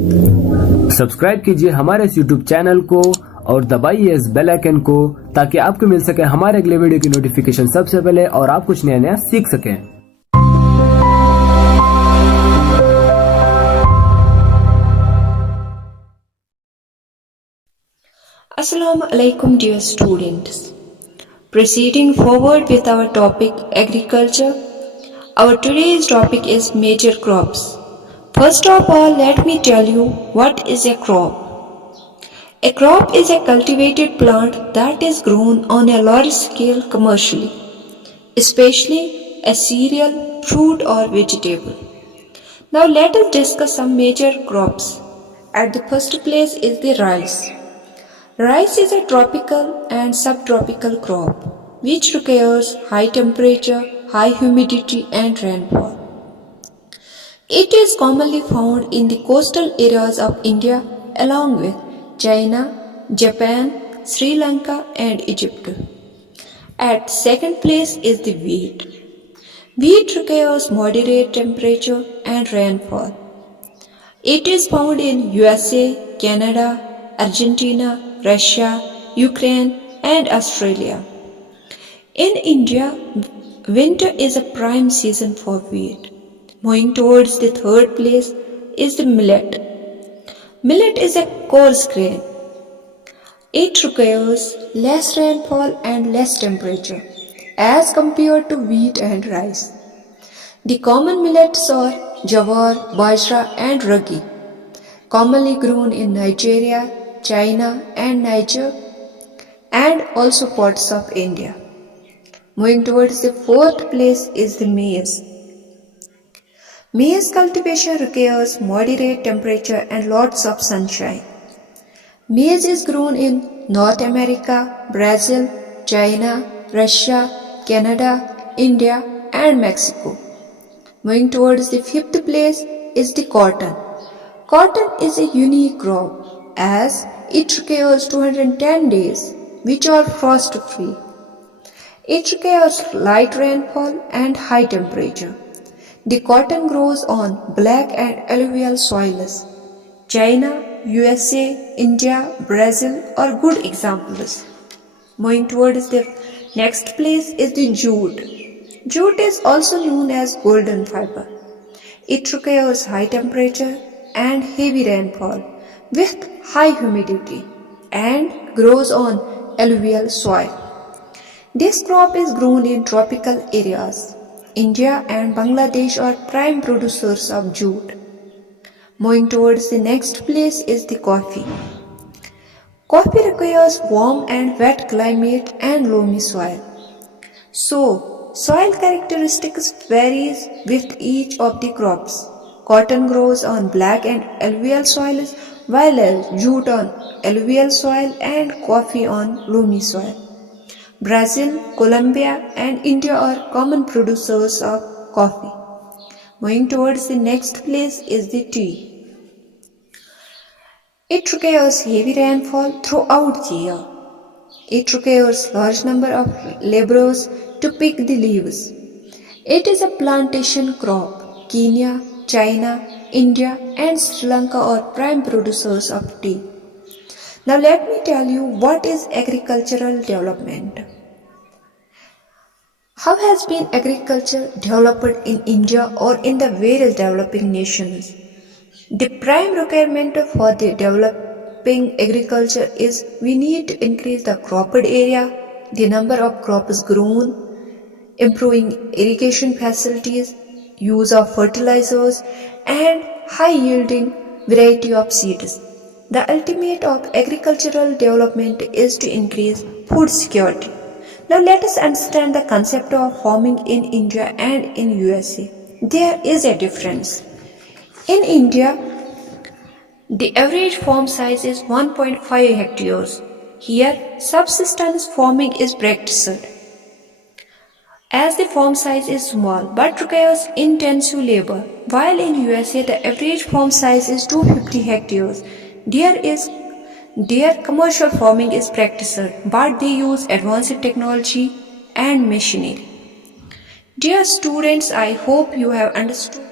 Subscribe कीजिए हमारे इस YouTube चैनल को और दबाइए इस बेल आइकन को ताकि आपको मिल सके हमारे अगले वीडियो की नोटिफिकेशन सबसे पहले और आप कुछ नया नया सीख सकें। Assalamu alaikum dear students. Proceeding forward with our topic agriculture, our today's topic is major crops. First of all, let me tell you what is a crop. A crop is a cultivated plant that is grown on a large scale commercially, especially a cereal, fruit or vegetable. Now let us discuss some major crops. At the first place is the rice. Rice is a tropical and subtropical crop which requires high temperature, high humidity and rainfall. It is commonly found in the coastal areas of India along with China, Japan, Sri Lanka and Egypt. At second place is the wheat. Wheat requires moderate temperature and rainfall. It is found in USA, Canada, Argentina, Russia, Ukraine and Australia. In India, winter is a prime season for wheat. Moving towards the third place is the millet. Millet is a coarse grain. It requires less rainfall and less temperature as compared to wheat and rice. The common millets are jawar, bajra and ragi, commonly grown in Nigeria, China and Niger and also parts of India. Moving towards the fourth place is the maize. Maize cultivation requires moderate temperature and lots of sunshine. Maize is grown in North America, Brazil, China, Russia, Canada, India and Mexico. Moving towards the fifth place is the cotton. Cotton is a unique crop as it requires 210 days which are frost free. It requires light rainfall and high temperature. The cotton grows on black and alluvial soils. China, USA, India, Brazil are good examples. Moving towards the next place is the jute. Jute is also known as golden fiber. It requires high temperature and heavy rainfall with high humidity and grows on alluvial soil. This crop is grown in tropical areas. India and Bangladesh are prime producers of jute. Moving towards the next place is the coffee. Coffee requires warm and wet climate and loamy soil. So, soil characteristics varies with each of the crops. Cotton grows on black and alluvial soils, while jute on alluvial soil and coffee on loamy soil. Brazil, Colombia and India are common producers of coffee. Moving towards the next place is the tea. It requires heavy rainfall throughout the year. It requires large number of laborers to pick the leaves. It is a plantation crop. Kenya, China, India and Sri Lanka are prime producers of tea. Now let me tell you what is agricultural development. How has been agriculture developed in India or in the various developing nations? The prime requirement for the developing agriculture is we need to increase the cropped area, the number of crops grown, improving irrigation facilities, use of fertilizers and high yielding variety of seeds. The ultimate of agricultural development is to increase food security. Now let us understand the concept of farming in India and in USA. There is a difference. In India, the average farm size is 1.5 hectares. Here, subsistence farming is practiced. As the farm size is small but requires intensive labor, while in USA the average farm size is 250 hectares. There commercial farming is practiced, but they use advanced technology and machinery. Dear students, I hope you have understood